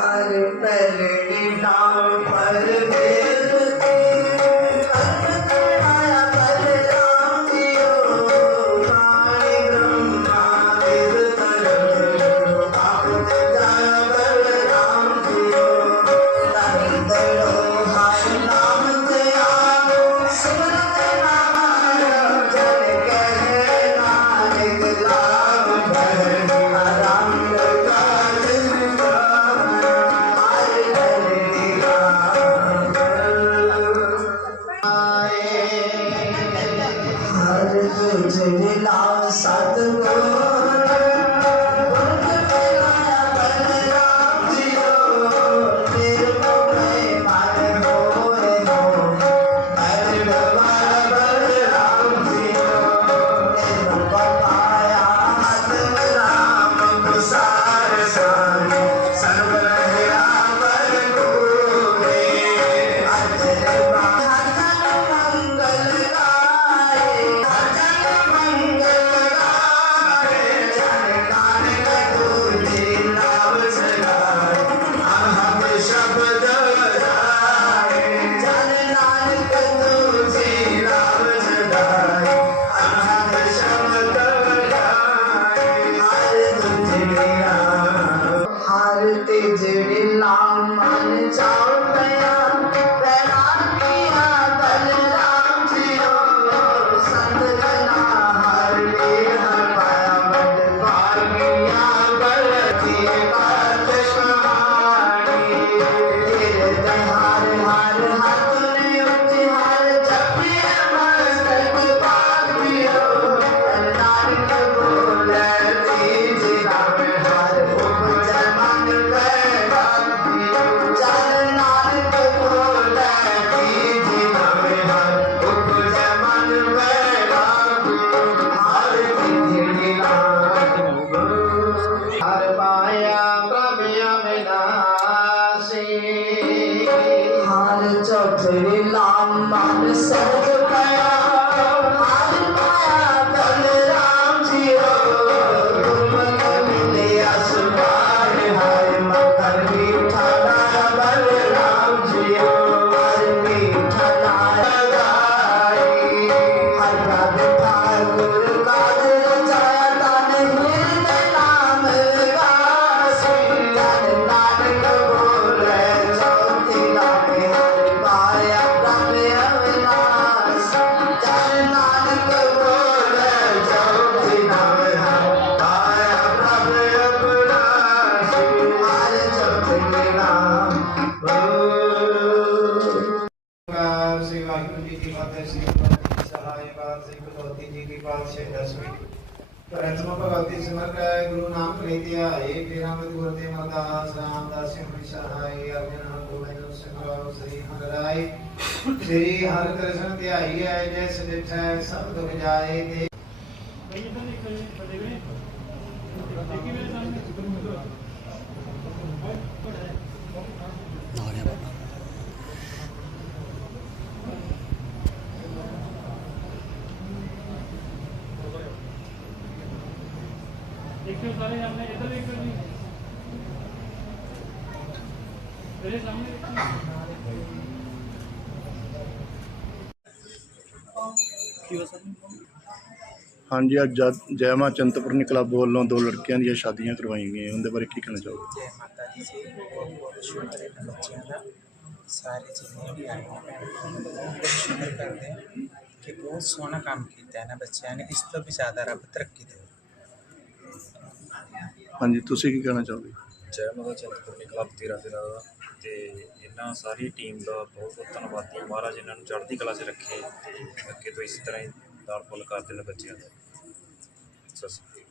ਹਰ ਪੈਰੜੀ ਨਾਮ ਪਰ ਬੇਨਤੀ ਨਾਮ ਮਨ ਹਰ ਵਾਹਿਗੁਰੂ ਜੀ ਕੀ ਫਤਿਹ ਸ੍ਰੀ ਗੁਰੂ ਜੀ ਸਹਾਇ ਬਾਤ ਸ੍ਰੀ ਭਗਵਤੀ ਜੀ ਕੀ ਪਾਤਸ਼ਾਹ ਦਸਵੀਂ ਪ੍ਰਥਮ ਭਗਵਤੀ ਸਿਮਰ ਕੈ, ਗੁਰੂ ਨਾਮ ਲੈ ਧਿਆਏ ਤੇਰਾ ਮਤ ਗੁਰ ਤੇ ਮਰਦਾਸ ਰਾਮਦਾਸ ਸਿਮਰ ਸਹਾਇ ਅਰਜਨ ਗੋਬਿੰਦ ਸਿਮਰੋ ਸ੍ਰੀ ਹਰਿ ਰਾਏ ਸ੍ਰੀ ਹਰਿ ਕ੍ਰਿਸ਼ਨ ਧਿਆਈ ਹੈ, ਜੈਸ ਡਿਠੈ ਸਭ ਦੁਖ ਜਾਏ ਤੇ देखियो सारे सामने इधर देखो जी मेरे सामने देखिए ਹਾਂਜੀ ਅੱਜ ਜੈ- ਜੈ ਮਾਂ ਚੰਤਪੁਰਨੀ ਕਲੱਬ ਵੱਲੋਂ ਦੋ ਲੜਕੀਆਂ ਦੀਆਂ ਸ਼ਾਦੀਆਂ ਕਰਵਾਈਆਂ ਗਈਆਂ ਉਹਦੇ ਬਾਰੇ ਕੀ ਕਹਿਣਾ ਚਾਹੋਗੇ ਜੈ ਮਾਤਾ ਦੀ ਜੀ ਬਹੁਤ ਬਹੁਤ ਸ਼ੁਕਰ ਹੈ ਬੱਚਿਆਂ ਦਾ ਸਾਰੇ ਜਿੰਨੇ ਵੀ ਆਏ ਨੇ ਭੈਣ ਭਰਾ, ਬਹੁਤ ਸ਼ੁਕਰ ਕਰਦੇ ਹਾਂ ਕਿ ਬਹੁਤ ਸੋਹਣਾ ਕੰਮ ਕੀਤਾ ਹੈ ਨਾ ਬੱਚਿਆਂ ਨੇ ਇਸ ਤੋਂ ਵੀ ਜ਼ਿਆਦਾ ਰੱਬ ਤਰੱਕੀ ਦੇਵੇ ਹਾਂਜੀ, ਤੁਸੀਂ ਕੀ ਕਹਿਣਾ ਚਾਹੋਗੇ? ਜੈ ਮਾਤਾ ਚਿੰਤਪੁਰਨੀ ਕਲੱਬ ਤੇਰਾ ਤੇਰਾ ਦਾ ਤੇ ਇਹਨਾਂ ਸਾਰੀ ਟੀਮ ਦਾ ਬਹੁਤ ਬਹੁਤ ਧੰਨਵਾਦੀ ਮਹਾਰਾਜ ਇਹਨਾਂ ਨੂੰ ਚੜ੍ਹਦੀ ਕਲਾ 'ਚ ਰੱਖੇ ਤੇ ਅੱਗੇ ਤੋਂ ਇਸ ਤਰ੍ਹਾਂ ਹੀ ਦਾਲ ਫੁੱਲ ਕਰਦੇ ਨੇ ਬੱਚਿਆਂ ਦਾ। ਸਤਿ ਸ਼੍ਰੀ ਅਕਾਲ।